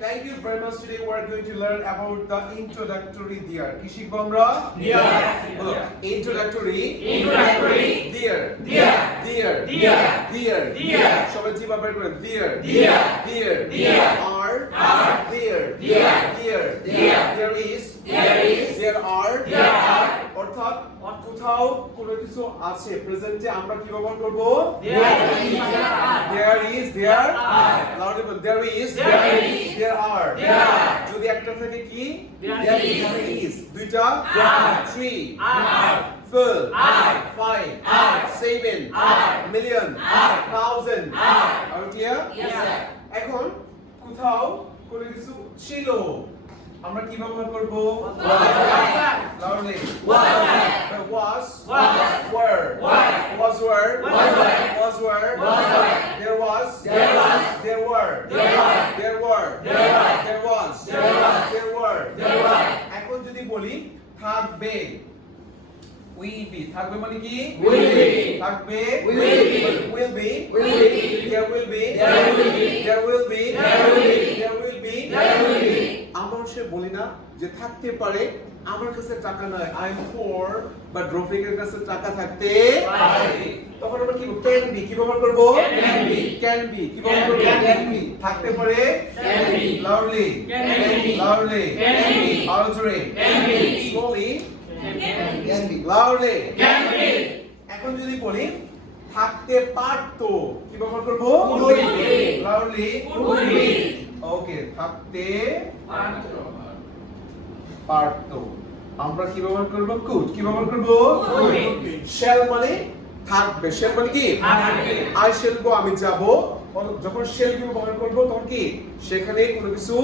Thank you very much. Today we are going to learn about the introductory there. কি শিখব আমরা? There. Introductory. Introductory. There. There. There. There. There. There. সবাই জিবা বের করেন। There. There. There. There. Are. Are. There. There. There. There. There is. There is. There are. There are. অর্থাৎ কোথাও কোনো কিছু আছে প্রেজেন্টে আমরা কি ব্যবহার করব? There is. There is. There are. Louder but there is. There is. There are. There are. যদি একটা থাকে কি? There is. দুইটা? Are. Three. Are. Full. Are. Five. Are. Seven. Are. Million. Are. Thousand. Are. Are we clear? Yes, sir. এখন কোথাও কোনো কিছু ছিল আমরা কি ব্যবহার করব? Loudly. Was. Was. Was. Were. Were. Was were. Was were. Was were. Was were. There was. There was. There were. There were. There were. There were. There was. There was. There were. There were. এখন যদি বলি থাকবে will be থাকবে মানে কি? Will be. থাকবে Will be. Will be. Will be. There will be. There will be. There will be. There will be. There will be. There will be. আমরা সে বলি না যে থাকতে পারে আমার কাছে টাকা নাই আই এম পোর বাট রফিকের কাছে টাকা থাকতে পারে তখন আমরা কি ক্যান বি কি ব্যবহার করব? Can be. ক্যান বি কি ব্যবহার করব? Can be. ক্যান বি থাকতে পারে Can be. Loudly Can be. Loudly Can be. আউটরি Can be. Slowly Can be. Loudly Can be. এখন যদি বলি থাকতে পারতো কি ব্যবহার করব? Could be. Loudly Could be. ওকে থাকতে পারতো আমরা কি ব্যবহার করব? কুড কি ব্যবহার করব? শ্যাল মানে থাকবে শ্যাল মানে কি? থাকবে। আই শ্যাল গো আমি যাব যখন শ্যাল কি ব্যবহার করব তখন কি সেখানে কোনো কিছু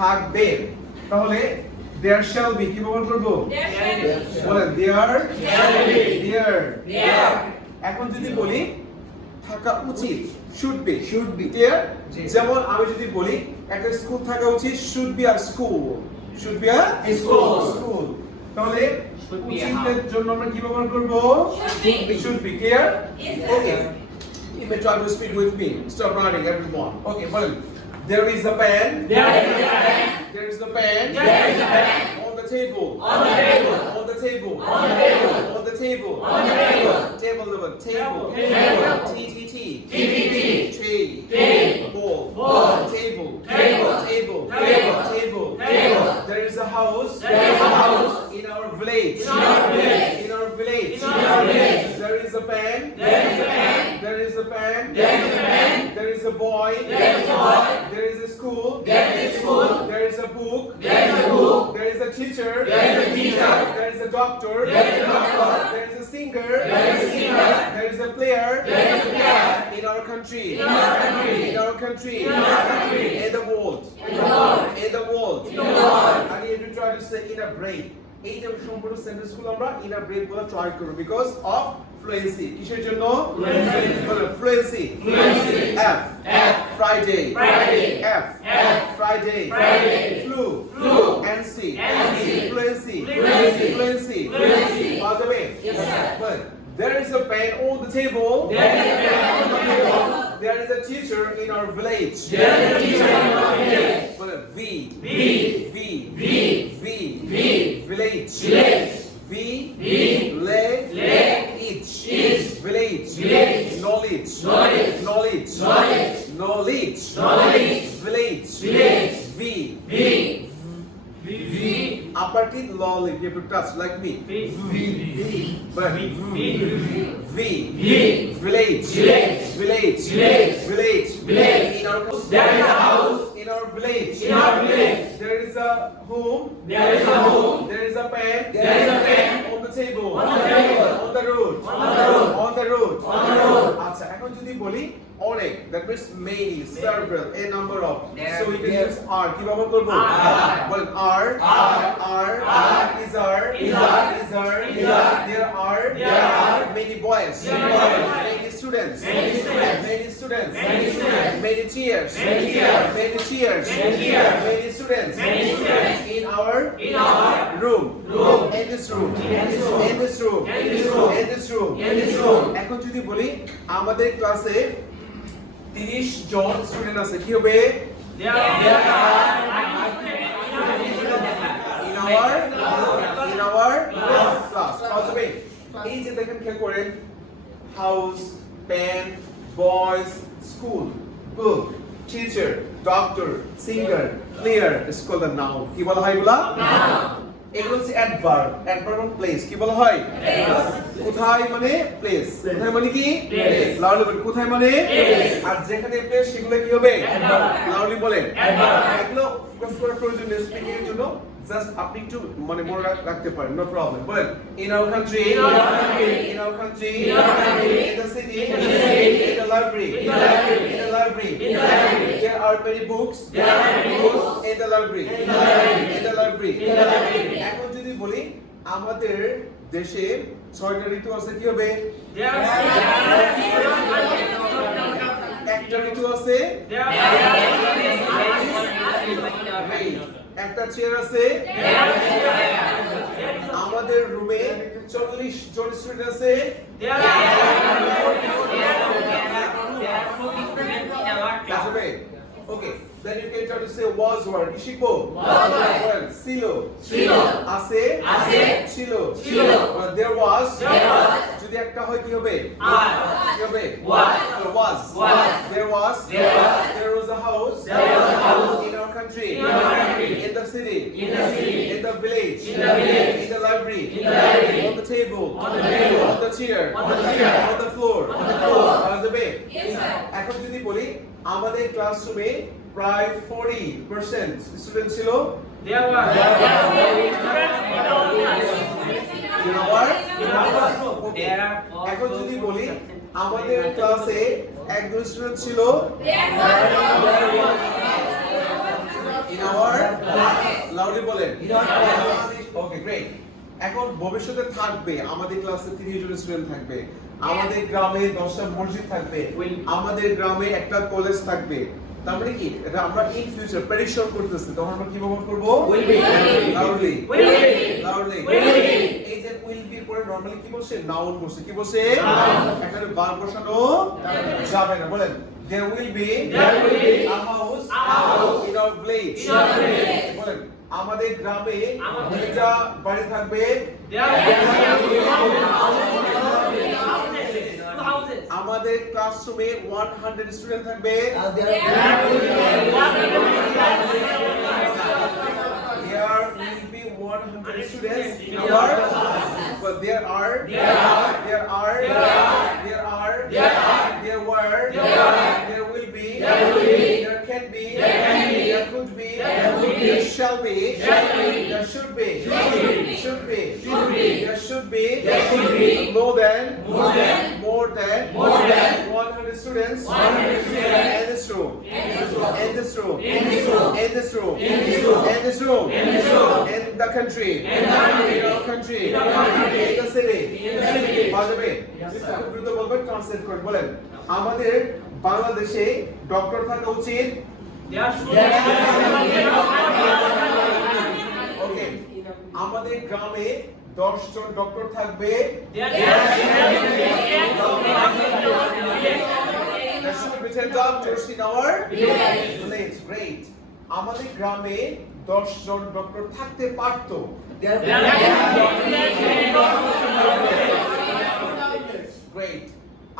থাকবে তাহলে there shall be কি ব্যবহার করব? বলেন there Shall be. there There. এখন যদি বলি থাকা উচিত should be clear জি। যেমন আমি যদি বলি একটা স্কুল থাকা উচিত should be a school school তাহলে Should be a উচিতের জন্য আমরা কি ব্যবহার করব? should be clear Yes, sir. okay you may try to speak with me stop writing everyone okay বলেন there is a pen There is a pen. there is a pen There is a pen. on the table On the table. on the table On the table. on the table On the table. table number table Table. t t t TTT. tree Tree. ball Ball. table Table. table Table. table Table. there is a house There is a house. in our village In our village. in our village In our village. there is a pen There is a pen. there is a pen There is a pen. there is a boy There is a boy. there is a school There is a school. there is a book There is a book. there is a teacher There is a teacher. there is a doctor There is a doctor. there is a singer There is a singer. there is a player There is a player. in our country In our country. in our country In our country. in the world In the world. in the world In the world. I need to try to say in a break এইটা সম্পূর্ণ sentence গুলো আমরা in a break বলা try করব because of fluency কিসের জন্য? fluency Fluency. F F. Friday Friday. F F. Friday Friday. flu Flu. NC NC. fluency Fluency. fluency Fluency. by the way Yes, sir. but there is a pen on the table There is a pen on the table. there is a teacher in our village There is a teacher in our village. Well, V V. V V. V V. village Village. V V. Le Le. each Each. village Village. knowledge Knowledge. knowledge Knowledge. knowledge Knowledge. village Village. V V. V. upper teeth lolly you have to touch like me but V. V V. village Village. village Village. village Village. in our There is a house. in our village In our village. there is a home There is a home. there is a pen There is a pen. on the table On the table. on the road On the road. on the road On the road. আচ্ছা এখন যদি বলি অনেক that means many several a number of There. so we can use are কি ব্যবহার করব? Are. বলেন are Are. is are Is are. there are many boys Many boys. many students Many students. many students Many students. many cheers Many cheers. many cheers Many cheers. many students Many students. in our room. in this room In this room. in this room In this room. in this room In this room. এখন যদি বলি আমাদের ক্লাসে 30 জন student আছে কি হবে There are in our class. পাঁচবে এই যে দেখেন খেয়াল করেন house, pen, boys, school, book, teacher, doctor, singer, player, it's called the noun. কি বলা হয় এগুলা? নাউন। এগুলো হচ্ছে অ্যাডভার্ব, অ্যাডভার্ব অফ প্লেস। কি বলা হয়? প্লেস। কোথায় মানে প্লেস। কোথায় মানে কি? প্লেস। লাউডলি বলেন কোথায় মানে প্লেস। আর যেখানে প্লেস সেগুলো কি হবে? অ্যাডভার্ব। লাউডলি বলেন অ্যাডভার্ব। এগুলো ফোকাস করার প্রয়োজন নেই স্পিকিং এর জন্য, জাস্ট আপনি একটু মানে মনে রাখতে পারেন, নো প্রবলেম। বলেন in our country, in our country, in the city, in the library, in the library, there are many books, in the library, in the library. এখন যদি বলি আমাদের দেশে 6টা ঋতু আছে, কি হবে? একটা ঋতু আছে, একটা চেয়ার আছে, আমাদের রুমে 40 জন স্টুডেন্ট আছে, okay, then you can try to say was word. কি শিখবো? well, ছিল, আছে, ছিল, there was, যদি একটা হয় কি হবে? কি হবে? was, there was a house, in our country, in the city, in the village, in the library, on the table, on the chair, on the floor, বুঝবে? এখন যদি বলি আমাদের ক্লাসরুমে প্রায় 40% স্টুডেন্ট ছিল, এখন যদি বলি আমাদের ক্লাসে একজন স্টুডেন্ট ছিল, in our loudly বলেন okay great। এখন ভবিষ্যতে থাকবে আমাদের ক্লাসে 30 জন স্টুডেন্ট থাকবে, আমাদের গ্রামে 10টা মসজিদ থাকবে, আমাদের গ্রামে একটা কলেজ থাকবে। তার মানে কি এটা আমরা ইন ফিউচার প্রেডিকশন করতেছি, তখন আমরা কি ব্যবহার করব? Will be. লাউডলি এই যে উইল বি পরে নরমালি কি বলছে? নাউন বলছে। কি বলছে? এখানে ভার্ব বসানো যাবে না। বলেন there will be a house in our village। বলেন আমাদের গ্রামে দুইটা বাড়ি থাকবে, আমাদের ক্লাসরুমে 100 স্টুডেন্ট থাকবে, there will be 100 students in our but there were, there will be, there can be, there could be, there shall be, there should be, there should be, more than 100 students in this room, in this room, in this room, in this room, in the country, in our country, in the city। বুঝবে? দ্রুত বলবেন, translate করুন। বলেন আমাদের বাংলাদেশে doctor থাকা উচিত, ওকে। আমাদের গ্রামে 10 জন ডক্টর থাকবে, there should be 10 doctors in our village। great। আমাদের গ্রামে 10 জন ডক্টর থাকতে পারত, great।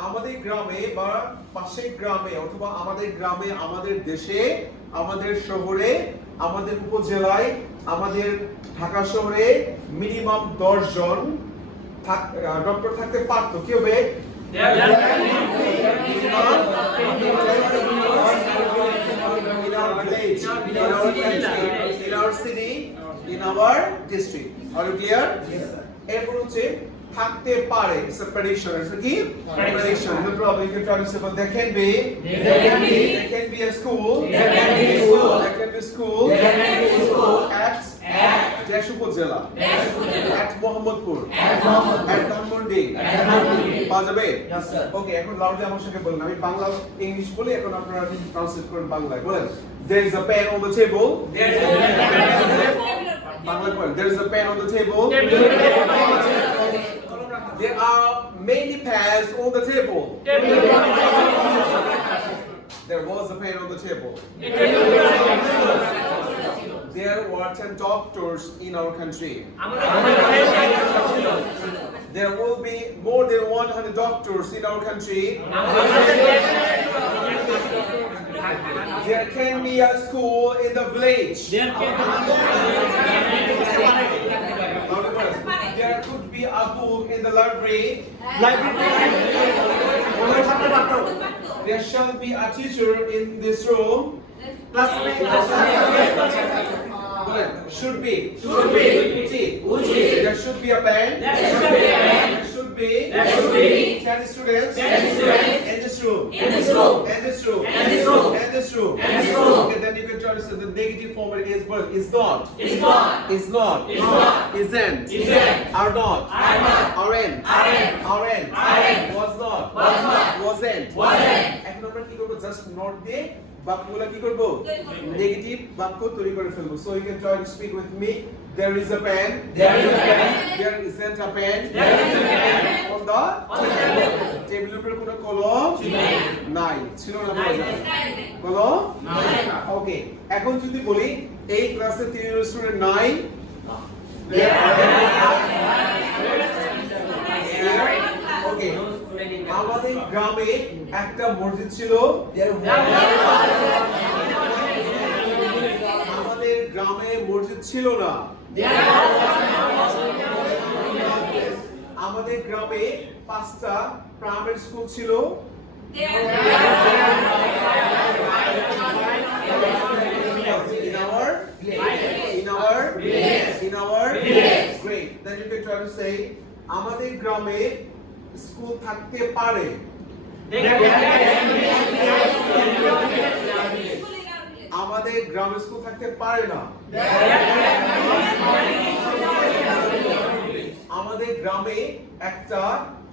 আমাদের গ্রামে বা পাশের গ্রামে অথবা আমাদের গ্রামে, আমাদের দেশে, আমাদের শহরে, আমাদের উপজেলায়, আমাদের ঢাকা শহরে মিনিমাম 10 জন ডক্টর থাকতে পারত। কি হবে? in our village, in our country, in our city, in our district। Are you clear? Yes sir। এরপর হচ্ছে থাকতে পারে, it's a prediction। it's a কি? prediction। no problem, you can try to say but there can be a school, there can be school at দেশ উপজেলা, at Mohammadpur, at Dhanmondi. পাওয়া যাবে? ওকে। এখন লাউডলি আমার সঙ্গে বলুন, আমি বাংলা ইংলিশ বলি, এখন আপনারা ট্রান্সলেট করেন বাংলায়। বলেন there is a pen on the table, Bangla বলেন there is a pen on the table, there are many pens on the table, There was a pen on the table. There were 10 doctors in our country. There will be more than 100 doctors in our country. There can be a school in the village. There could be a book in the library. There shall be a teacher in this room. Should be. There should be a pen. There should be 10 students in this room. In this room. Okay, then you can try to say the negative form is what? Is not. Isn't. Are not. Aren't. Was not. Wasn't. এখন আমরা কি করব? Just not দিয়ে বাক্যগুলো কি করব? Negative বাক্য তৈরি করে ফেলব। So you can try to speak with me. There is a pen. There isn't a pen. On the টেবিলের উপরে কোনো কলম নাই। ছিল না কলম? ওকে, এখন যদি বলি এই ক্লাসে 3 স্টুডেন্ট নাই। ওকে, আমাদের গ্রামে একটা মসজিদ ছিল। আমাদের গ্রামে মসজিদ ছিল না। আমাদের গ্রামে 5টা প্রাইমারি স্কুল ছিল। In our village. Great. Then you can try to say আমাদের গ্রামে স্কুল থাকতে পারে। আমাদের গ্রামে স্কুল থাকতে পারে না। আমাদের গ্রামে একটা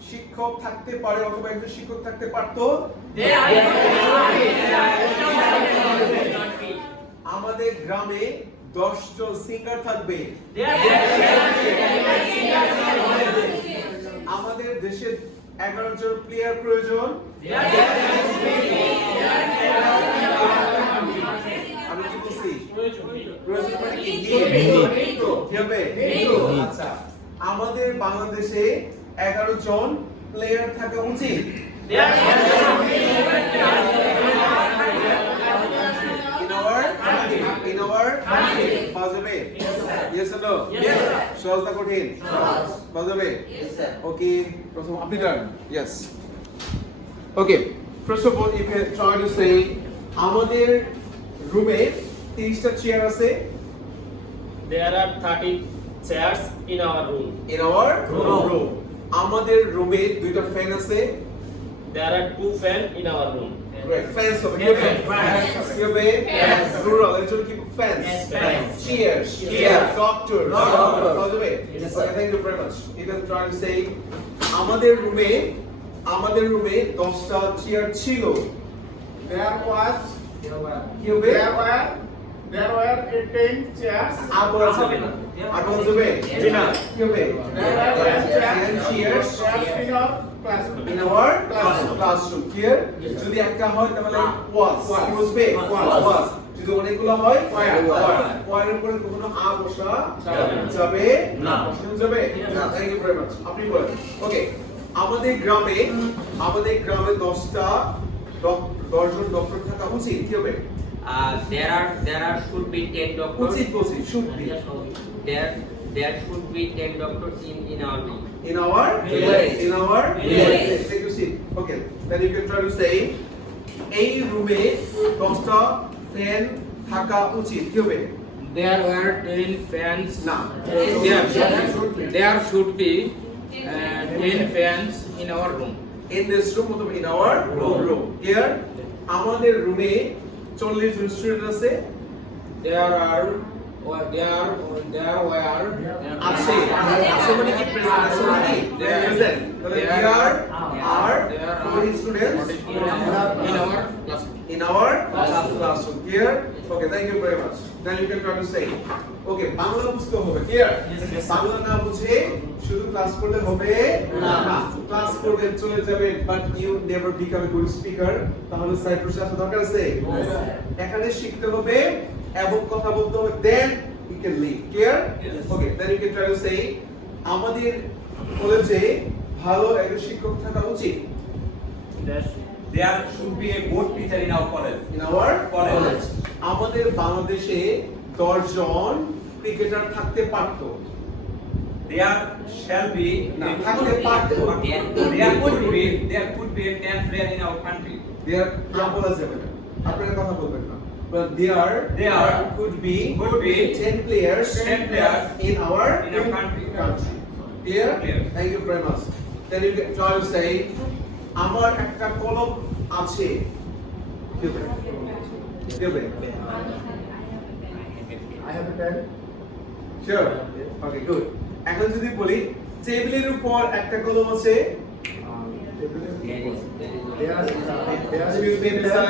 শিক্ষক থাকতে পারে অথবা একজন শিক্ষক থাকতে পারত। আমাদের গ্রামে 10 জন সিঙ্গার থাকবে। আমাদের দেশে 11 জন প্লেয়ার প্রয়োজন। আমি কি বলছি? প্রয়োজন মানে কি? আচ্ছা, আমাদের বাংলাদেশে 11 জন প্লেয়ার থাকা উচিত। In our Pazabe. Yes or no? Shows the কঠিন। Pazabe. Okay. প্রথম আপনি turn. Yes. Okay. First of all, you can try to say আমাদের রুমে 30টা চেয়ার আছে। There are 30 chairs in our room. In our room. আমাদের রুমে 2টা fan আছে। There are 2 fans in our room. Great. Fans over Yes, here. fans. Fans. Plural. Let's keep fans. Yes, fans. Cheers. Cheers. Doctors. Doctor. By the way. Yes, Okay, sir. thank you very much. You can try to say আমাদের রুমে 10টা chair ছিল। There was কি হবে? there were 10 chairs. আবার যাবে না। আবার যাবে? জি না। কি হবে? There were 10 Cheers. chairs in our classroom. In our classroom. Clear? যদি একটা হয় তাহলে was. কি বসবে? Was. যদি অনেকগুলো হয় were এর পরে কখনো আ বসা যাবে না। বসানো যাবে না। Thank you very much. আপনি বলেন। ওকে, আমাদের গ্রামে 10টা 10 জন ডক্টর থাকা উচিত। কি হবে? There should be 10 doctors. উচিত বলছি, should be. There should be 10 doctors in our room. In our Village. In our Village. Take your seat. Okay. Then you can try to say এই রুমে 10টা ফ্যান থাকা উচিত। কি হবে? There were 10 fans. না। There should be 10 fans in our room. In this room অথবা in our room. Here আমাদের রুমে 40 জন স্টুডেন্ট আছে। There were আছে। আছে মানে কি প্রেজেন্ট আছে মানে কি? প্রেজেন্ট। তাহলে there are 40 students in our classroom. in our classroom. Here. Okay, thank you very much. then you can try to say okay Bangla বুঝতে হবে clear Yes. বাংলা না বুঝে শুধু ক্লাস করলে হবে না ক্লাস করবে চলে যাবে but you never become a good speaker তাহলে সাইপ্রাসে আসা দরকার আছে এখানে শিখতে হবে এবং কথা বলতে হবে then you can leave clear okay then you can try to say আমাদের কলেজে ভালো একজন শিক্ষক থাকা উচিত There should be a good teacher in our college. in our College. আমাদের বাংলাদেশে 10 জন ক্রিকেটার থাকতে পারত There shall be না থাকতে পারত there could be a 10 player in our country. দেয়ার বলা যাবে না আপনারা কথা বলবেন না but there could be 10 players 10 players in our country. clear Clear. thank you very much then you can try to say আমার একটা কলম আছে কি বলে কি বলে I have a pen. sure okay good এখন যদি বলি টেবিলের উপর একটা কলম আছে excuse me Mr.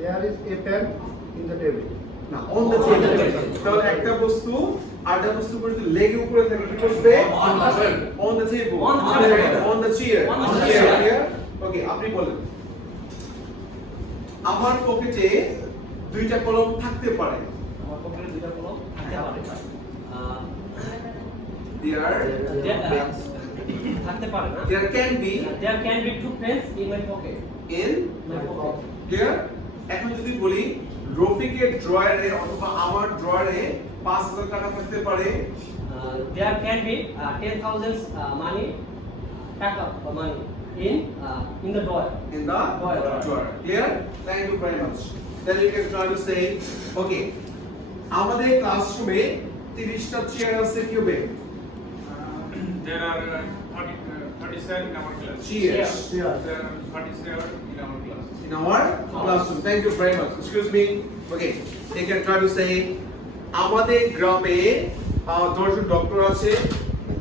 There is a pen in the table. না on the table তাহলে একটা বস্তু আরেকটা বস্তু উপরে যদি লেগে উপরে থাকে কি বসবে on the table on the chair Clear? Okay আপনি বলেন আমার পকেটে দুইটা কলম থাকতে পারে আমার পকেটে দুইটা কলম থাকতে পারে থাকতে পারে না there can be there can be two pens in my pocket in clear এখন যদি বলি রফিকের ড্রয়ারে অথবা আমার ড্রয়ারে 5000 টাকা থাকতে পারে there can be 10,000 money taka money in the drawer in the drawer clear thank you very much then you can try to say okay আমাদের ক্লাসরুমে 30টা চেয়ার আছে কি হবে There are 37 in our class. cheers There are 37 in our class. in our classroom thank you very much excuse me okay you can try to say আমাদের গ্রামে 10 জন doctor আছে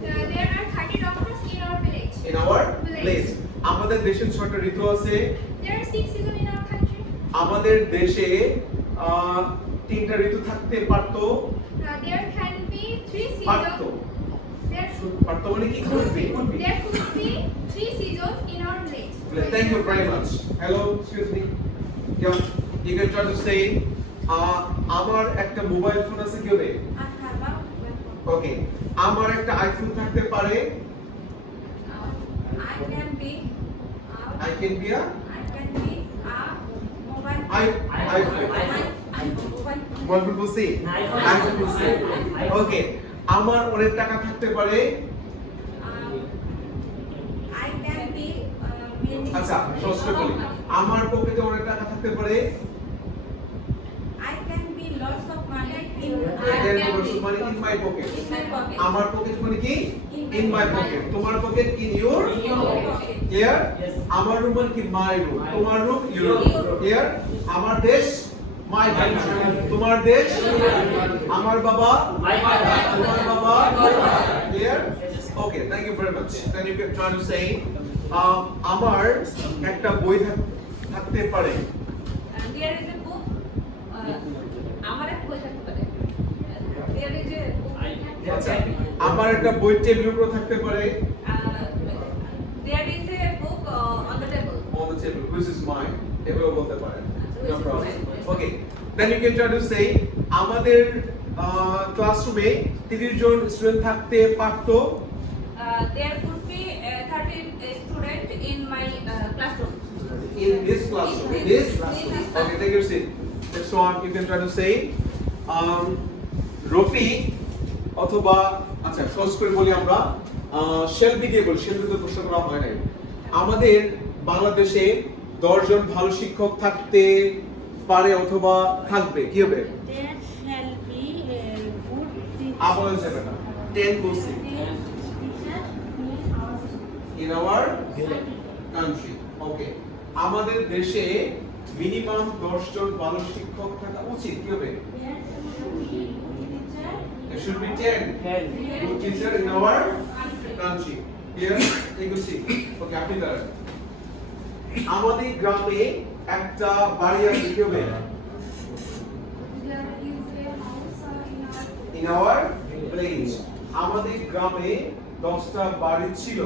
There are 30 doctors in our village. in our village আমাদের দেশে 6টা ঋতু আছে There are 6 seasons in our country. আমাদের দেশে 3টা ঋতু থাকতে পারতো There can be 3 পারতো seasons. There পারতো মানে কি করবে there could be 3 seasons in our village. thank you very much hello excuse me yeah you can try to say আমার একটা মোবাইল ফোন আছে কি হবে ওকে আমার একটা আইফোন থাকতে পারে I can be I can be a mobile iPhone mobile phone বলছি আইফোন বলছি ওকে আমার অনেক টাকা থাকতে পারে I can be আচ্ছা সহজ করে বলি আমার পকেটে অনেক টাকা থাকতে পারে I can be lots of money in I can be lots of money in my pocket my pocket. আমার পকেট মানে কি in my pocket তোমার pocket in your pocket. clear Yes. আমার রুম মানে কি my room তোমার room your room clear আমার দেশ my country তোমার দেশ আমার বাবা My father. তোমার বাবা clear okay thank you very much then you can try to say আমার একটা বই থাকতে পারে There is a book. আমার একটা বই থাকতে পারে। There is a book. আচ্ছা আমার একটা বই টেবিলের উপর থাকতে পারে There is a book on the table. on the table which is mine এগুলো বলতে পারেন no problem okay then you can try to say আমাদের ক্লাসরুমে 30 জন স্টুডেন্ট থাকতে পারতো There could be 30 students in my classroom. in this classroom this okay take your seat next one you can try to say Rafiq অথবা আচ্ছা সহজ করে বলি আমরা শেলবি দিয়ে বলি শেলবি তো প্রশ্ন করা হয় নাই আমাদের বাংলাদেশে 10 জন ভালো শিক্ষক থাকতে পারে অথবা থাকবে কি হবে There shall be a good teacher. আবার যাবে না 10 বলছি in our country okay আমাদের দেশে মিনিমাম 10 জন ভালো শিক্ষক থাকা উচিত কি হবে there should be 10 good teacher in our country here take a seat okay আপনি দাঁড়ান আমাদের গ্রামে একটা বাড়ি আছে কি হবে There is a In our village. আমাদের গ্রামে 10টা বাড়ি ছিল।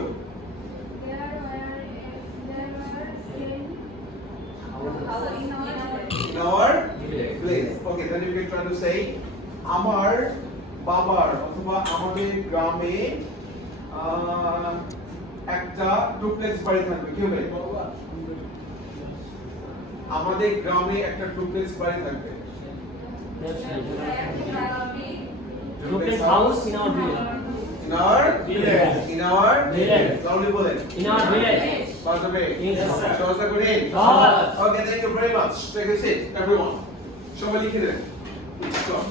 In our village. Okay, then you can try to say আমার বাবার অথবা আমাদের গ্রামে একটা ডুপ্লেক্স বাড়ি থাকবে। কি হবে? আমাদের গ্রামে একটা ডুপ্লেক্স বাড়ি থাকবে। Duplex house in our village. In our Village. In our Village. Loudly বলেন। In our village. By the way, Yes, sir. show us the good name. Yes. Okay, thank you very much. Take a seat, everyone. সবাই লিখে দেন। Stop.